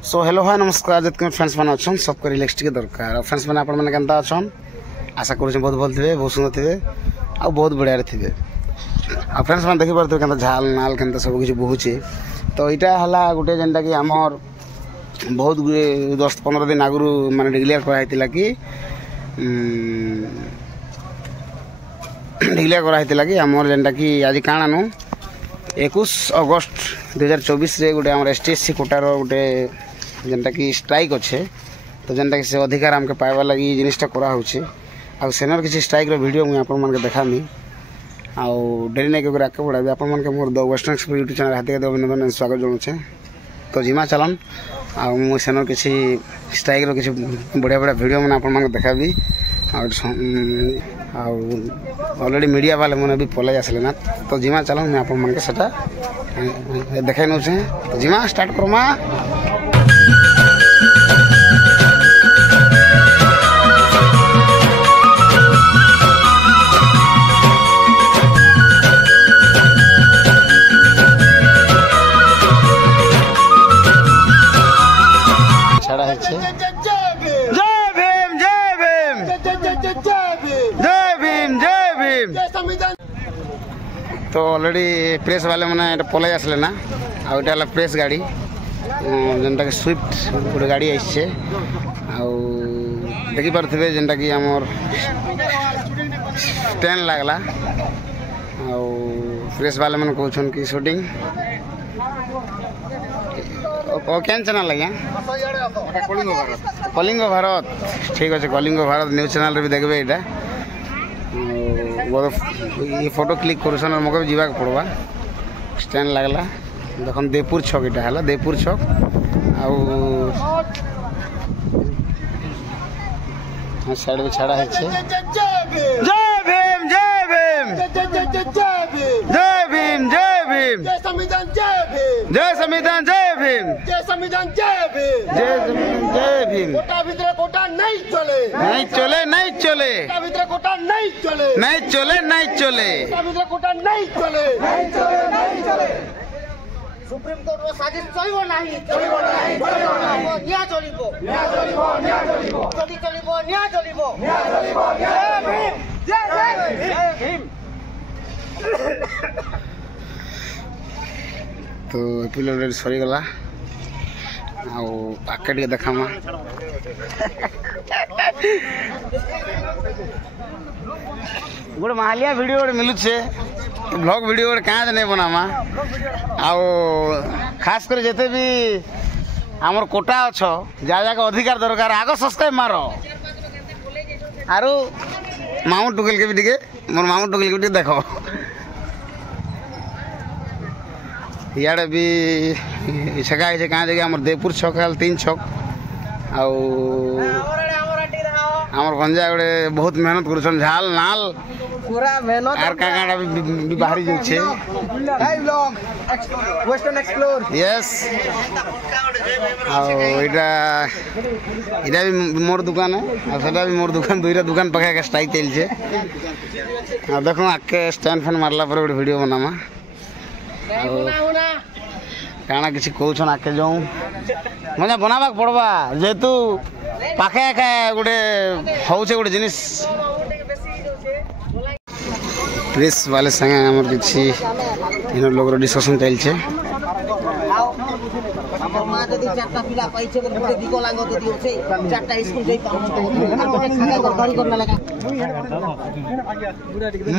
so hello hi नमस्कार जितने friends मैंने अच्छन सबको रिलैक्स टिके दरकार फ्रेंड्स मैंने आपण मैंने केनता अच्छन आशा करूँ बहुत भल थे बहुत सुंदर थे आ बहुत बढ़िया थे आ फ्रेंड्स मैंने देखी पारे के झाल नाल के सब किसी बहुचे तो यहाँ है गोटे जेनटा कि आमर बहुत 10-15 दिन आगु मैंने डिक्लेयर कराई कि डिक्लेयर कराई कि आमर जेनटा कि आज काण नु 21 अगस्त 2024 रे गोटे आम एसटीएससी कोटार गोटे जेनटा कि स्ट्राइक अच्छे तो जेनटा कि से अधिकार आमके पाइबा लगी जिनिसटा करा होचे आ सेनर किसी स्ट्राइक रो वीडियो मुझे आपन मन के देखामी आउ डेरी नहीं के आगे बढ़ाबी आपन मन के more the western express YouTube channel हाथी अभिनंदन स्वागत जनाऊे तो जिमा चलन आ सेनर किसी स्ट्राइक रो किसी बढ़िया बढ़िया वीडियो मैंने आपन मन के देखाबी ऑलरेडी मीडिया वाले मैंने भी पलाई आसले ना तो जिमा चलो मैं आप मन के सेटा देखाई नौ तो जिमा स्टार्ट करमा छाड़ा है तो ऑलरेडी प्रेस वाले मैंने पलाई आसले ना आटा प्रेस गाड़ी जेनटा कि स्विफ्ट गोटे गाड़ी आसचे देखी पारे जेनटा कि आमर स्टैंड लगला प्रेस वाले मैंने कहन कि शूटिंग कैन चैनल आज्ञा कलिंग भारत ठीक अच्छे कलिंग भारत न्यूज चैनल भी देखबे यहाँ ये फोटो क्लिक कर मौके भी जावाक पड़वा स्टैंड लगला देख देवपुर छक यहाँ है देवपुर छक आ साइड में छाड़ा है जय भीम जय भीम जय भीम जय भीम जय संविधान जय भीम जय संविधान जय भीम जय संविधान जय भीम जय भीम कोटा भीतर कोटा नहीं चले नहीं चले नहीं चले कोटा भीतर कोटा नहीं चले नहीं चले नहीं चले कोटा भीतर कोटा नहीं चले नहीं चले नहीं चले सुप्रीम कोर्ट रो साजिश चलिबो नाही चलिबो नाही चलिबो न्याय चलिबो न्याय चलिबो न्याय चलिबो चलिबो न्याय चलिबो न्याय चलिबो जय भीम जय भीम तो एपिसोड सरी गला आके टे देखामा गोटे मालिया वीडियो गोटे मिलुचे ब्लॉग वीडियो गोटे क्या नहीं बनामा आओ खास कर जेते भी आमर कोटा अच्छ जा जाक अधिकार दरकार आग सब्सक्राइब मार आरु माउंट टुकेल के भी टिके मोर माउंट टुकेल के देख इे भी छका है क्या जगह आम देवपुर छक 3 छक आमर गंजा गोटे बहुत मेहनत कर झाल नाल पूरा मेहनत आर काटा भी बाहरी जाउछे वेस्टर्न एक्सप्लोर यस इटा भी मोर दुकान है सेटा भी मोर दुकान दुईटा दुकान पका के स्ट्राइक चलछे देखो आके स्टैंड फैन मारला पर गोटे वीडियो बनामा काना किसी कहन आके जाऊँ मजा बनावाक पड़वा जेहेतु पाखे आखे गोटे हौचे गोटे जिनिस प्रेस वाले संगे आमर किसी इन लोग डिस्कशन चलछे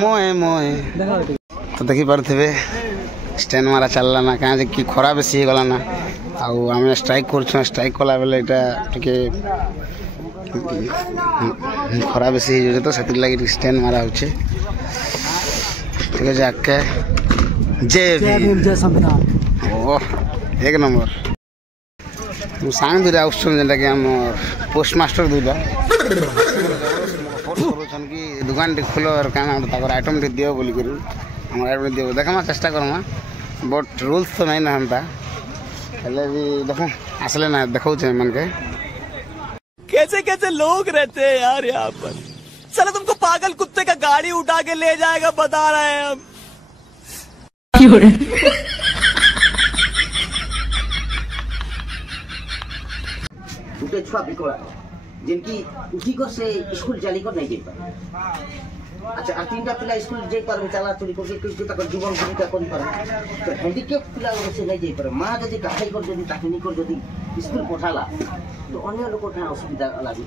मोए मोए तो देखी पारे स्टैंड मारा चलला ना कहीं कि खरा बेसी गला ना आम स्ट्राइक कर स्ट्राइक कला बेले यहाँ टे खरा बेसी हो तो से लगे स्टैंड मारा हो ठीक है आके जय भीम जय संविधान ओह एक नंबर सांग दुटा आसान जेनटा कि आम पोस्ट मास्टर दुटा कि दुकान टी खोल क्या आइटम टे दियो बोली आम आइटम दियो देखा चेष्टा करमा बट रूल्स तो नहीं ना भी देखो आसले ना देखो मन के कैसे कैसे लोग रहते हैं यार यहाँ पर चलो तुमको पागल कुत्ते का गाड़ी उठा के ले जाएगा बता रहे हैं हम गुटे छुआ बिकला जिनकी उठी को से स्कूल चली को नहीं जाई पारे अच्छा आ तीनटा पिला स्कूल जाई पारे चला चली को तक जीवन जीविका करि पारे तो हैंडीकैप पिला से नहीं जाई पारे मां जदी काखै कर जदी ताकनी कर जदी स्कूल पठाला तो अन्य लोक का असुविधा लागु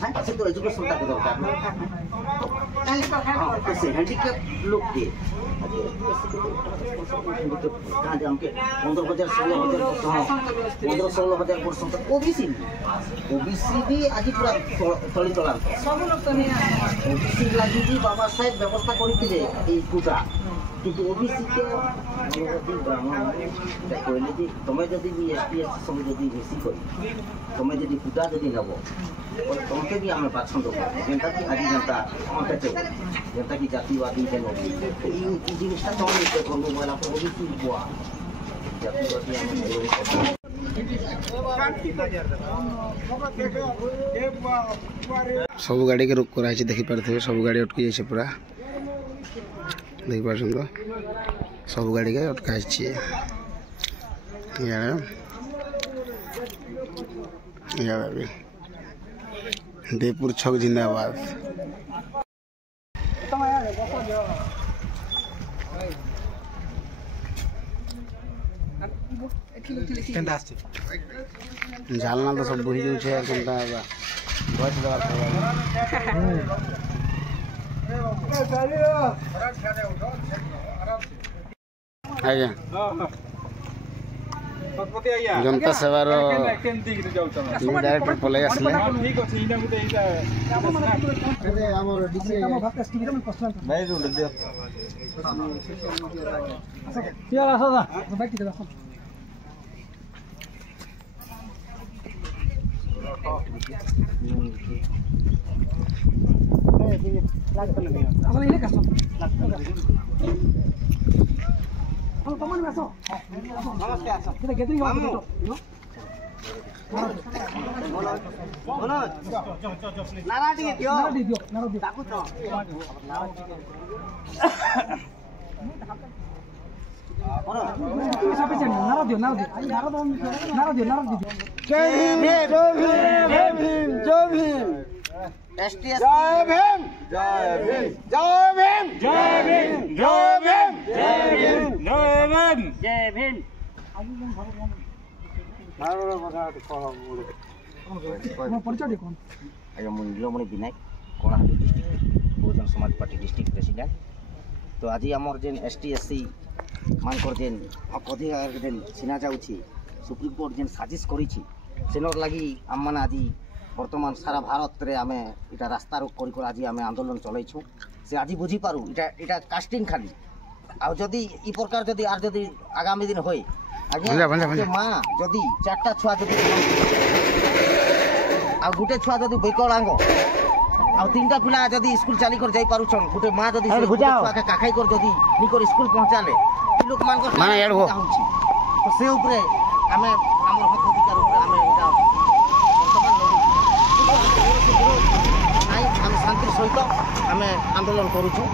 हां से तो एजुकेशन तक दरकार तो से हैंडीकैप लोग के कहाँ जाम के 15,000-16,000 वर्ष तक ओबीसी भी आज पूरा तली तला सब लोग तो नहीं ओबीसी लगी भी बाबा साहेब व्यवस्था करते ए पूजा किंतु ओबीसी के ब्राह्मण कहले जे तमे जदी भी एसटीएस सब जदी बेसी करी तमे जदी पूजा जदी नबो और तमके भी हमें पाछन दो जनता की आज जनता अंतचे जनता की जातिवादी के लोग ई जिनिसटा तो नहीं तो कोन बोला पर ओबीसी बुआ जातिवादी सब गाड़ी के रुक कराई देखि पारथिबे सब गाड़ी अटकी जाइछे पूरा देखि पारछन तो सब गाड़ी के अटकाई छिए यार भी देवपुर छक जिंदाबाद झालना तो सब बुझी जाउछे यार केनता बस दवा आज्ञा जनता सेवार डायरेक्टर पलै आसले नीलमणि Vinayak Kalahandi district Bahujan Samaj party district president तो आज आमर जेन एसटी एससी मानकर जेन अधिकार जेन सिना जाउछि सुप्रीम कोर्ट जेन साजिश करिछि सेनर लागि आम माने आज वर्तमान सारा भारत रे आमे इटा रास्ता रोक कर आज आमे आंदोलन चलैछु से आज बुझी पारू इटा कास्टिंग खाली आ जदी ई प्रकार जदी आर जदी आगामी दिन होय आज्ञा मां जदी चारटा छुआ जदी आ गुटे छुआ जदी बेकलांग आ तीनटा पिला जदी स्कूल चाली कर जाई पारुछन गुटे मां जदी छुआ के काखाई कर जदी निकर स्कूल पहुंचाले लोक मान को माने एड हो तो से ऊपर हमें हमर हक अधिकार ऊपर हमें इटा हम शांति सहित हमें आंदोलन करूछु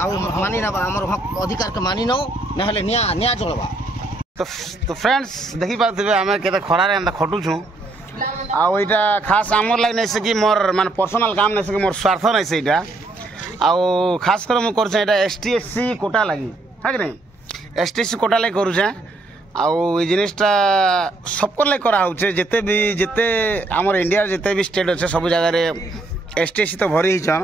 आ मानि ना हमर हक अधिकार के मानि न नहले न्याय चलबा तो फ्रेंड्स देखि पारथिबे हमें केते खरा रे अंदा खटुछु आ ओइटा खास हमर लाग नै सकी मोर माने पर्सनल काम नै सकी मोर स्वार्थ नै सेइटा आ खास कर मु करछ एटा एसटीएससी कोटा लागि है कि नै एसटीएससी कोटा लागि करू छै आ ई जिनिसटा सबको लागि करा होचे जेते हमर इंडिया जेते भी स्टेट अछि सब जगह रे एसटीएससी तो भरी हिचन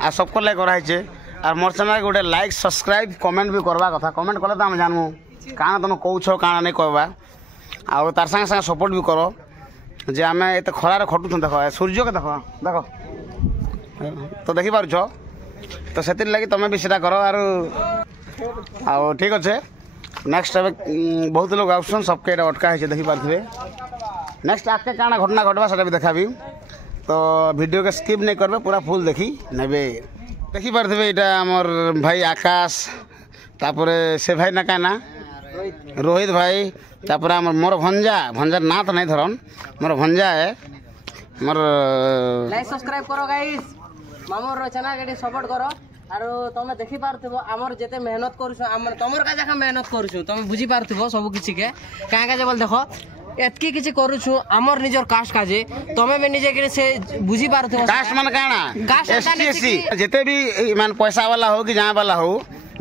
आ सबको लागि करा हिचे और मोर चैनल गोटे लाइक सब्सक्राइब कमेंट भी करवा कथा कमेंट कले तो हम जानमु काना तुम कौछ काना नहीं कहवा आ तार संगे संगे सपोर्ट भी करो जे आम एत खरार खटुछ देख सूर्य के देख देख तो देखी पार तो से लगी तुम्हें भी सीटा कर आउ ठीक अच्छे नेक्स्ट बहुत लोग आउसन सबके अटका है देखी पारे नेक्स्ट आगे काना घटना घटवा से भी देखा तो वीडियो के स्किप नहीं करबे पूरा फुल देखी नेबे देखी पारे यहाँ आमर भाई आकाश तापर से भाई ना क्या ना रोहित भाई तापर मोर भंजार ना तो नहीं धरन मोर भंजा है मोर लाइक सब्सक्राइब करो गाइस मामोर चैनल के सपोर्ट करो आरो तुम देखि पारथबो हमर जेते मेहनत करूछ हमर तमर का जका मेहनत करूछ तुम बुझी पारथबो सब किछि के का जे बोल देखो एतकी किछि करूछु हमर निजर कास्ट काजे तमे में निजे के से बुझी पारथो कास्ट मान काना कास्ट एसटीएससी जेते भी मान पैसा वाला हो कि जहाँ वाला हो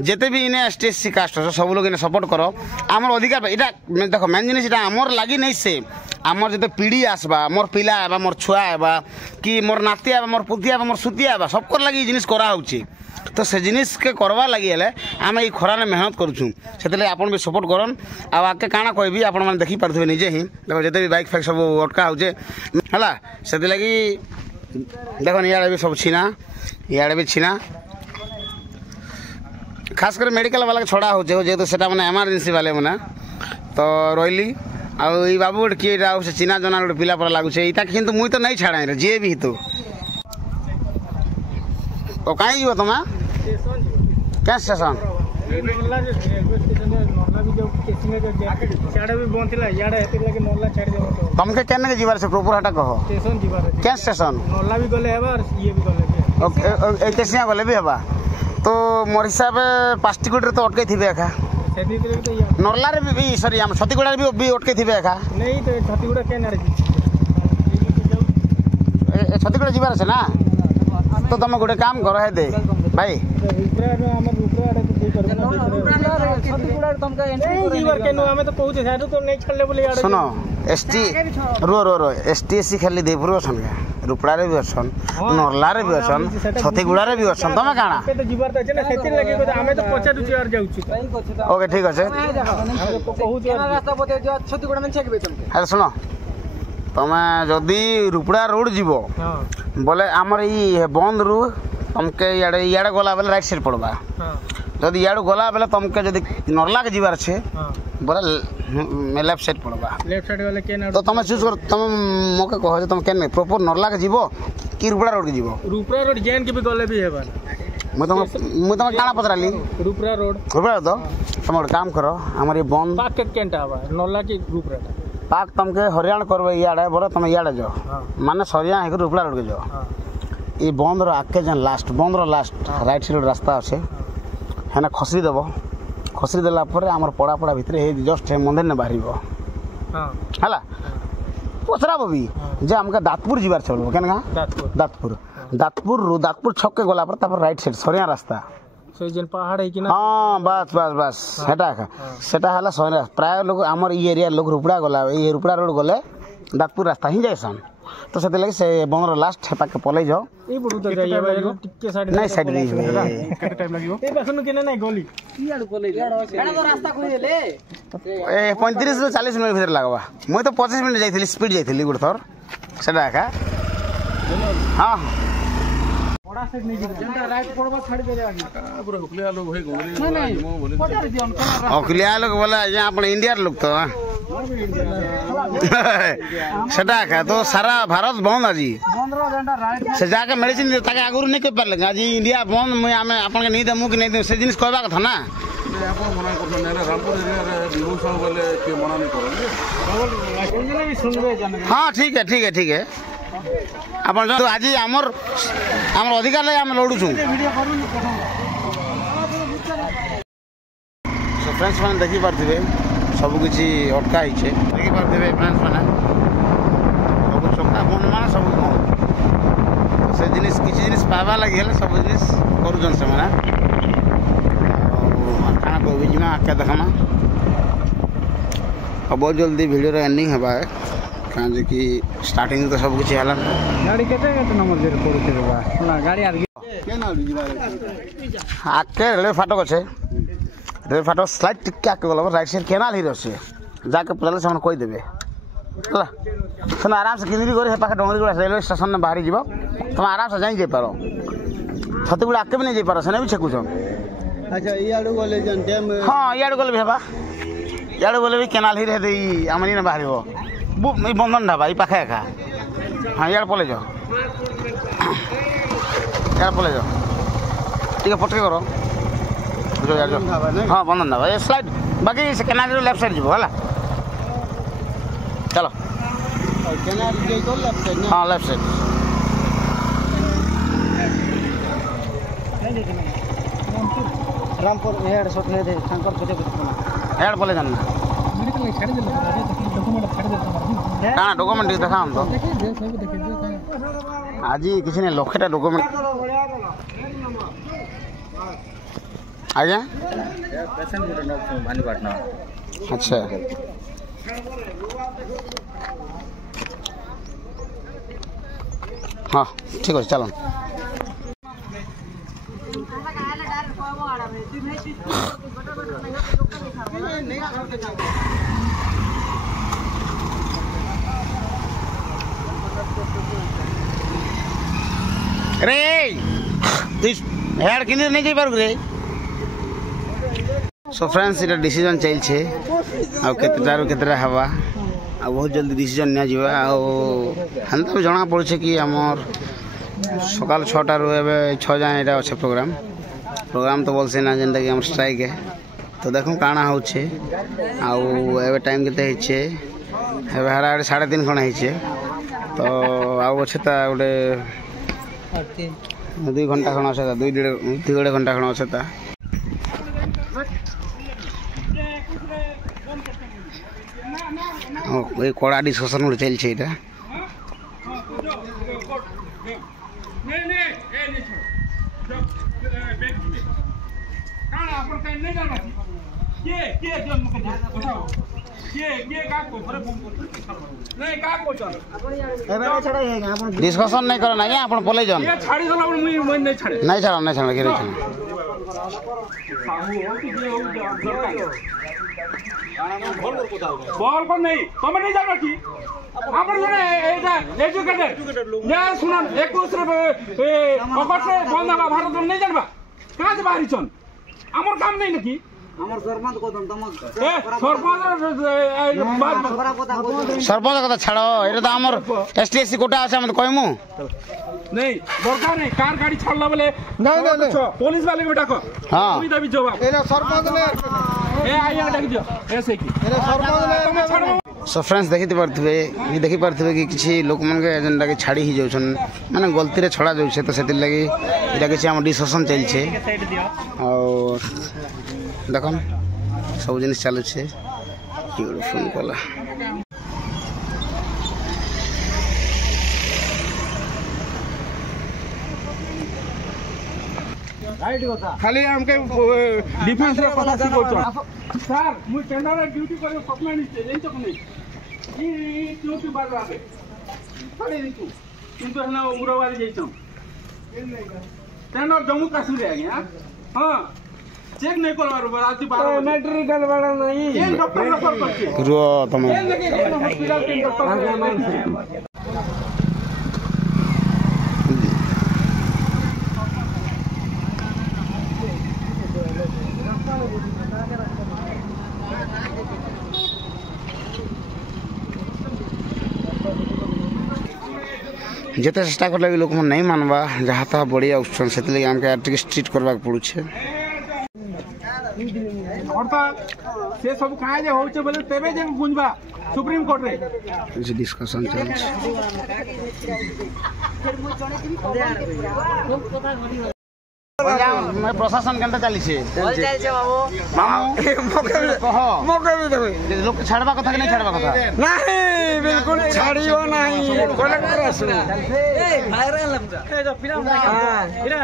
जेते भी इने एसटीएससी कास्ट हो सब लोग इने सपोर्ट करो आमर अधिकार इटा देखो मेन जिनिस इटा आमर लागी नहीं से आमर जेते पीढ़ी आसबा मोर पिला आबा मोर छुआ आबा कि मोर नाती आबा मोर पुती आबा मोर सुती आबा सबकर लागी जिनिस करा होची तो से जिनिस के करवा लगी हेले आम ये खरा मेहनत करूँ से आपन भी सपोर्ट करन आ आगे काଣା कहबी आपण मैंने देखी पारे निजे ही देखो जिते भी बाइक फाइक सब अटका होचे है से लगी देख इे भी सब छीना इे भी छीना खास कर मेडिकल वाला छड़ा हो जेहेतु से एमरजेंसी वाले मैंने तो रही आई बाबू गोटे किए से चिना जना गोटे पिला पर लगुच कितु मुई तो नहीं छाड़ा जी भी तो कहीं जीव तुम क्या स्टेशन तुमके केने जीवार से प्रॉपर हटा कह क्या स्टेशन केसिया गले भी हवा तो मोर हिसाब पास्टिकोट तो अटकई थे एका नर्ला रे भी सॉरी हम छत्तीगुड़ा भी अटकई थे एका नहीं तो छत्तीगुड़ा छत्तीगुड़ा जीवार से ना तो तुम गोटे काम कर है दे भाई सुनो एसटी रो एसटीएससी खाली देवपुर अच्छा रुपड़ा भी अच्छा नर्ला भी अच्छा छत्तीगुड़ा भी अच्छा तुम काଣା ओके ठीक अच्छे शुण तुम जदि रुपड़ा रोड जीव बोले आमर ये बंद रू तुमके इे गला बेले राइट साइड पड़वा जदि इे गला बेले तुमके जदि नर्ला के जीवार छे बोले लेफ्ट साइड पड़वा तो तुम चूज कर तुम मोके कह तुम केन प्रॉपर नर्ला के जीव कि रुपड़ा रोड के जीव रुपड़ा रोड जैन के भी गले भी है मुझे काଣା पचराली रुपड़ा रोड तो तुम गोटे काम करो आमर ये बंद पाक केनटा हवा नर्ला की रुपड़ा पाक तुमके हरियाणा करबे इे बोले तुम इे जाओ माने सरिया है रुपड़ा रोड के जाओ ये बंद आगे जेन लास्ट बंद लास्ट राइट साइड रास्ता अच्छे है खसरी देव खसरी देला आमर पड़ा पड़ा भितर जस्ट मंदिर ने बाहर है पचराब भी जे आमके दातपुर जीवार चलो क्या दातपुर दातपुर दातपुर छक के गला पर राइट साइड सरिया रास्ता पहाड़ है कि ना हाँ बस बस बस सेटा है सरिया प्राय लोग आमर ये एरिया लोग रुपड़ा गला ये रुपड़ा रोड गले दातपुर रास्ता ही जाएसन तो से लगे से बंदर लास्ट हेपा के पलै जाओ नहीं साइड नहीं केते टाइम लागियो ए बसनु केने नहीं गोली इयाड पलै एडा तो रास्ता कोइ हेले ए 35 से 40 मिनट भीतर लागबा मैं तो 25 मिनट जाइथिली स्पीड जाइथिली गुड थर सेटा का हां बड़ा साइड नहीं जेंटा राइट पड़बा छाड़ दे आगे पूरा हुकलिया लोग होई गोली नहीं बोले पटार दियन हुकलिया लोग बोला जे अपन इंडिया लोग तो सेटा का तो सारा भारत बंद आज से जाके मेडिसिन ताके आगुर नहीं कर पारले आज इंडिया बंद मैं आमे अपन के नहीं देमु कि नहीं देमु से जिनिस कहबा कथा ना अपन मना करछन ने रामपुर एरिया रे बिहू सब बोले के मना नहीं करेंगे इंजन भी सुनबे जाने हां ठीक है अपन जो आज हमर अधिकार ले हम लड़ू छु सो फ्रेंड्स मैंने देखि पारथिबे सब किसी अटका देखी पारे फ्रेंड्स मैंने सब चक्का बंद मान सब बंद से जिनिस किसी जिनिस पावा लगे सब जिनिस करुचन से मैंने खाना को जिमा आके देखामा और बहुत जल्दी वीडियो एंडिंग है कहाँ जे कि स्टार्टिंग तो सब किसी है गाड़ी केते नंबर जे पड़ुथे ना गाड़ी आके रेलवे फाटक अच्छे रेल फाटक स्लाइड टिके आके गला राइट साइड केनाल ही रसे जाके पड़ले से कोई देबे हला तुम आराम से किंदी करे पाखे डोंगरी रेलवे स्टेशन में बाहरी जीव तुम आराम से जाई पारो छत्तीगुड़ा आके भी नहीं जाई पारो से भी छकुछ अच्छा इयाडू गले जन डैम हां इयाडू गले भी हेबा इयाडू गले भी केनाल ही रहे दे हमनी ने बाहरी बु बंधन ढाबा ई पाखे का हां इयाड पले जाओ ठीक है पटके करो हाँ बंधन ढाबा ये स्लाइड बाकी से केनाल लेफ्ट साइड जीव है चलो हाँ left side Rampur head shot है शंकर हेड बोले जानना କାଣା ଡକୁମେଣ୍ଟ ଟିକେ ଦେଖାଉନ୍ ତ ଆଜି କିଛି ନାହିଁ ଲକ୍ଷେଟା ଡକୁମେଣ୍ଟ ଆଜ୍ଞା ଆଚ୍ଛା ହଁ ଠିକ୍ ଅଛି ଚାଲନ୍ତୁ रे तु हेड किन नहीं जाई पारु रे सो फ्रेंड्स इटा डिसीजन चलछे आ केतेटारू केतेटा हवा आ बहुत जल्दी डिसीजन निया जीवा आ हंता भी जना पड़छे कि हमर सकाल 6टा रु एबे 6 जाए एटा अच्छे प्रोग्राम तो बोलसे ना जेंटा कि हमर स्ट्राइक है तो देखो काना होछे आ एबे टाइम केते हिचे एबे हारा 3:30 खण हिचे तो आ अच्छे ता गोटे 2 घंटा खण আছে 2 घंटा खण আছে ता এই কড়া ডিসকাশন করে চলছে এটা डिस्कशन नहीं करो ना आप पलि जान नहीं छाड़ नहीं छाड़ कि बॉल को नहीं तुम नहीं जानो कि आपण जने एटा एजुकेटेड या सुनन 21 रे अगस्त से बंद हवा भारत नहीं जानबा कहां से बाहरी छन हमर काम नहीं नकी हमर सरपंच को तुम सरपंच कथा छाड़ो एटा तो हमर एसटीएससी कोटा আছে हम कहमु नहीं दरकार नहीं कार गाड़ी छाड़ला बोले नहीं पुलिस वाले को डाको हां कोई दबी जवाब एना सरपंच ने ए आइया डाक दियो ऐसे की एना सरपंच ने तुम छाड़ो सो फ्रेंड्स देखि पारथिबे कि किछि लोक मन के एजेंडा के छाड़ी ही जाउछन माने गलती रे छड़ा जाउछे तो सेति लागि एटा किछि हम डिस्कशन चलछे और देखन सब जिनिस चालू छे कि फोन कला खाली हमके डिफेंस रे कथा सिखौछ सर मु टेंडर ड्यूटी करे सपना नहीं तो नहीं ई ड्यूटी बार आबे खाली ऋतु किंतु हना उग्रवादी जैछो टेंडर जम्मू कश्मीर है गया हां चेक नहीं करवार रात 12 मेट्रिकल वाला नहीं ये डॉक्टर रेफर करछे रो तुम हॉस्पिटल के डॉक्टर जेते चेष्टा करले भी लोक मन नहीं मानबा जहाँ तहाँ बढ़िया ऑप्शन से हमके स्ट्रीट करवा पड़ुछे अर्थात से सब काहे जे होचे बोले तेबे जे बुझबा सुप्रीम कोर्ट रे जी डिस्कशन चल मैं प्रशासन केनता चली छे बोल चल छे बाबू मामू कहो मौका भी देबे लोग छाड़बा कथा कि नहीं छाड़बा कथा नहीं बिल्कुल छाड़ियो नहीं कलेक्टर आसु ए भाइरल लगता ए जो फिल्म हां अरे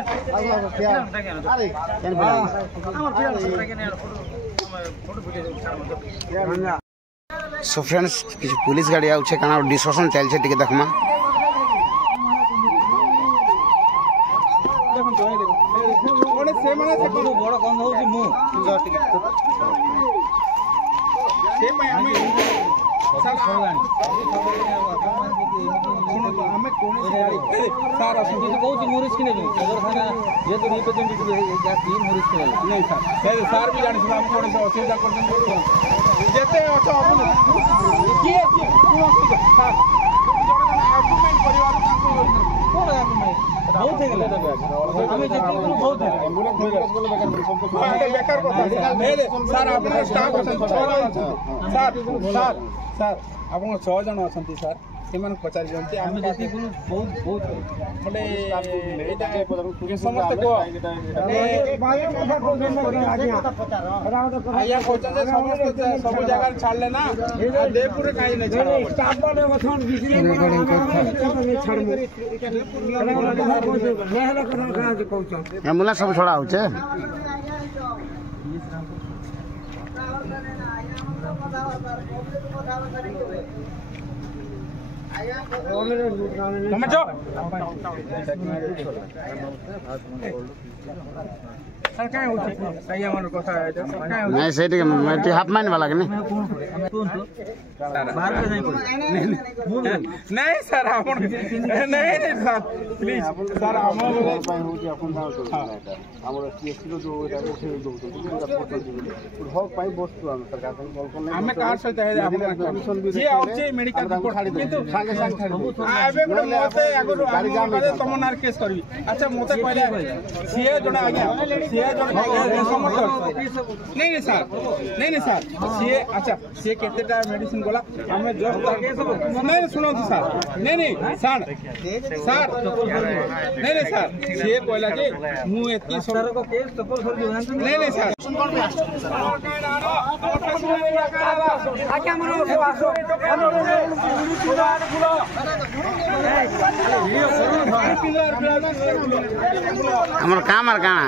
सो फ्रेंड्स किछ पुलिस गाड़ी आउछे काना डिस्कशन चल छे टिके देखमा से माने से बड़ कम होउची मु टिके से मैं हमें सब खोलानी हमें कोन सर असुदी तो कहउची मोरिस किने जो सदर थाना जे तो रिप्रेजेंटेटिव या टीम मोरिस किने नहीं सर सर भी जानि हम कोन से असुविधा करन जेते अछ अपन के सर आर्गुमेंट परिवार को कोन आर्गुमेंट बहुत है हमें जे बहुत है बेकार কথা सर आपन स्टाफ अछन सर सर सर आपन 6 जन अछंती सर ସେମାନେ ପଚାରି ଦିଅନ୍ତି ଆମେ ବହୁତ ବହୁତ ମାନେ ଏଇଟା ସମସ୍ତେ କୁହ ଆଜ୍ଞା କହୁଛନ୍ତି ଯେ ସମସ୍ତେ ସବୁ ଜାଗାରେ ଛାଡ଼ିଲେ ନା ଦେବପୁରରେ କାହିଁ ନାହିଁ एम्बुलेंस सब छोड़ा होचे नहीं सेठी हाफ माइन वाला के नहीं नहीं सर आपण नहीं सर प्लीज सर आमे कार सहित जे आउचे मेडिकल रिपोर्ट किंतु संगे संगे आबे गुड मते आगु गाड़ी तम नार केस करबी अच्छा मते कहले सीए जण आज्ञा सीए जण समस्त नहीं नहीं सर सीए अच्छा सीए केतेटा मेडिसिन गला हमें जस्ट नहीं सुनो सर नहीं सर सर नहीं सर सीए कहला जे मु एती सर को केस तपर सर नहीं सर आके हमरो आसो हमर काम आर काना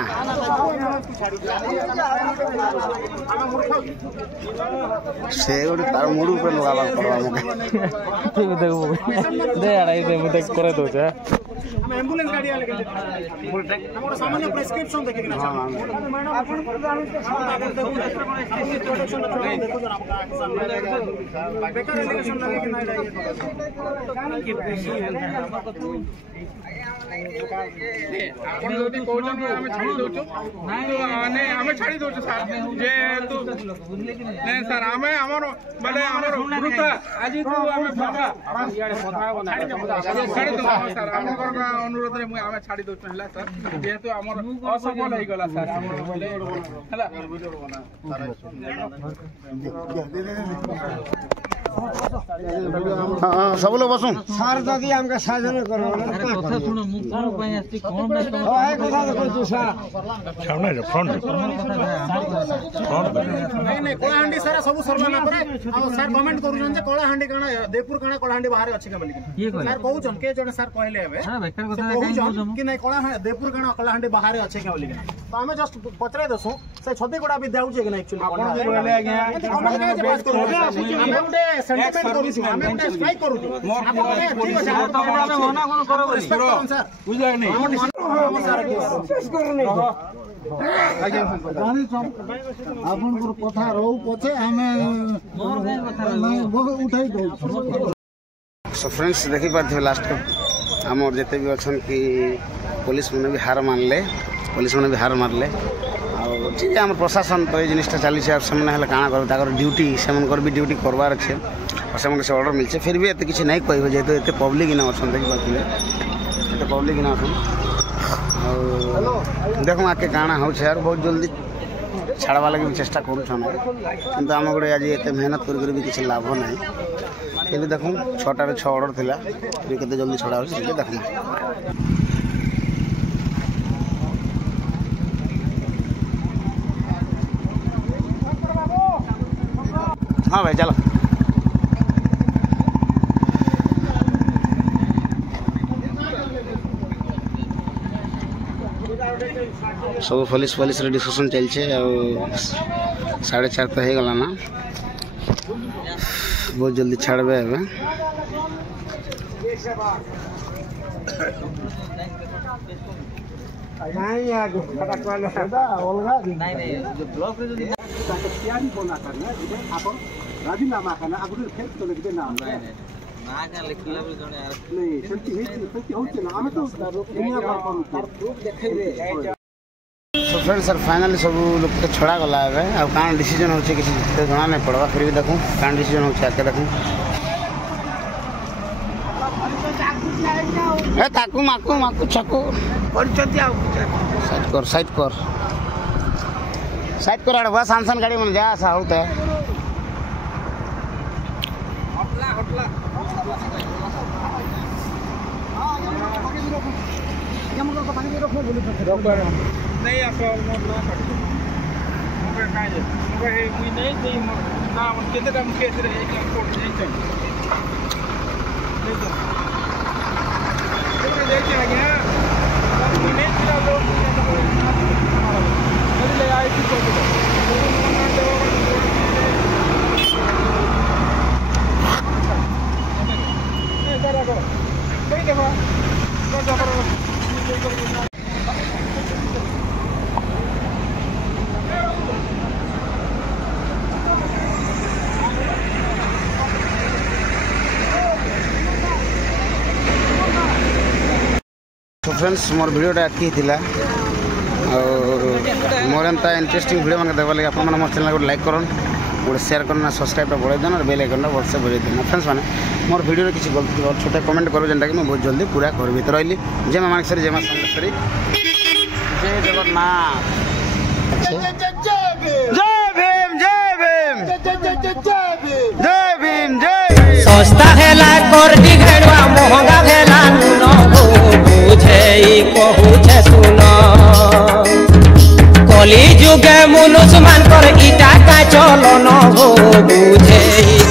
से गोटे तार मुड़ पे लगावा पड़वा मके देखो दे आड़ा दे मुते करे दो जा हम एम्बुलेंस गाड़ी वाले के हमर सामान्य प्रेस्क्रिप्शन देखे कि ना मैडम आपण को जानु तो अगर देखो प्रोडक्शन देखो जरा आपका सामने बेकार एलिगेशन लगे कि नहीं जाने के आपण जदी कहउछ कि हमें छाड़ी दोछु नहीं हमें छाड़ी दोछु सर जे तू नहीं सर हमें हमर माने हमर गुरुता आज तू हमें बाबा याडे কথা हो ना छाड़ी दो सर हमर अनुरोध रे मु हमें छाड़ी दोछु हला सर जेतु हमर असफल होई गला सर हमर बोले हला वीडियो बना सब लोग बसुं सर दादी हमका साजन करो अरे कथा सुनो मु कोन पई आस्ती कोन ना हाय कथा देखो तू सर सामने रे फ्रंट नहीं कोलाहांडी सारा सब सरला ना परे आ सर कमेंट करू जन जे कोलाहांडी काना देवपुर काना कोलाहांडी बाहर अछि के बोली सर कहू जन के जन सर कहले हेबे हां बेकार कथा कि नहीं कोला देवपुर काना कोलाहांडी बाहर अछि के बोली तो हमें जस्ट पचरे दसु से छत्तीगुड़ा भी देउ छै कि नहीं एक्चुअली आपण जे बोले आज्ञा बात करू हम उडे सेंटिमेंट करू छी हम उडे स्ट्राइक करू छी आप ठीक अछि आप तो हमें होना कोन करो सर बुझा नहीं आपन कथा रहू पछे हमें उठाई दो सो फ्रेंड्स देखि पारथिबे लास्ट को हमर जते भी अछन कि पुलिस माने भी हार मानले पुलिस माने भी हार मारले ठीक है हमारे प्रशासन तो ये जिनिसटा चली से काଣା कर ड्यूटी से भी ड्यूटी करवार अच्छे और से ऑर्डर मिलছে फिर भी एत किसी नहीं कह जेहतु एत पब्लिक ना अच्छा देखिए एत पब्लिक ना अच्छा देखो आके काଣା हो यार बहुत जल्दी छाड़वा लगे भी चेष्टा करूँ किंतु आम गोटे आज एत मेहनत कर भी किसी लाभ ना फिर भी देखो 6टार 6 ऑर्डर थिला फिर केते जल्दी छड़ा हो देखो हाँ भाई चलो सब पुलिस डिस्कशन चलছে और 4:30 तो हो गला ना बहुत जल्दी छाड़बे एबे नहीं यार खाता कोला सेदा अलगा नहीं जो ब्लॉक रे जो ताके तैयारी कोना करना जे आपन राजीनामा करना आगु फेक तो लिख देना ना का लिखला भी जने यार नहीं सच्ची होचे ना हमें तो दुनिया भर पर प्रूफ देखेबे तो फ्रेंड सर फाइनली सब लोग के छड़ा गला है अब कान डिसीजन होचे किसी तो जाना नहीं पड़वा फिर भी देखूं कान डिसीजन होचे आके देखूं ए ताकू माकू माकू छकू परिचय आओ साइड कर अड़वा सांसन गाड़ी मन जा सा होता है नहीं आसो मोर ना काट मोर काई जे मोर हे मुई नहीं देई मोर ना केते काम केस रे एक कोट जे चल लेके आ गया मुई नहीं चिरा लोग ले आए थी को तो फ्रेंड्स मोर वीडियोटा एतकी थिला और मोर एंता इंटरेस्टिंग वीडियो मन देखा लगे अपन मोर चैनल को लाइक करन गोटे शेयर करना सब्सक्राइब बढ़ाई देना और बेल आइकन भल से बजाई देना फ्रेंड्स मैंने मोर वीडियो किसी गलती छोटा कमेंट करो जेनटा कि मैं बहुत जल्दी पूरा करबी तो रही जय मां मानेश्वरी जय मां संगेश्वरी जय जगन्नाथ जय भीम जय भीम जय भीम जय सस्ता भेला कोर्टी घेड़वा महंगा भेला नुन बुझे कहूछे सुन कली जुगे मनुष्य मान कर इटा का चलन हो बुझे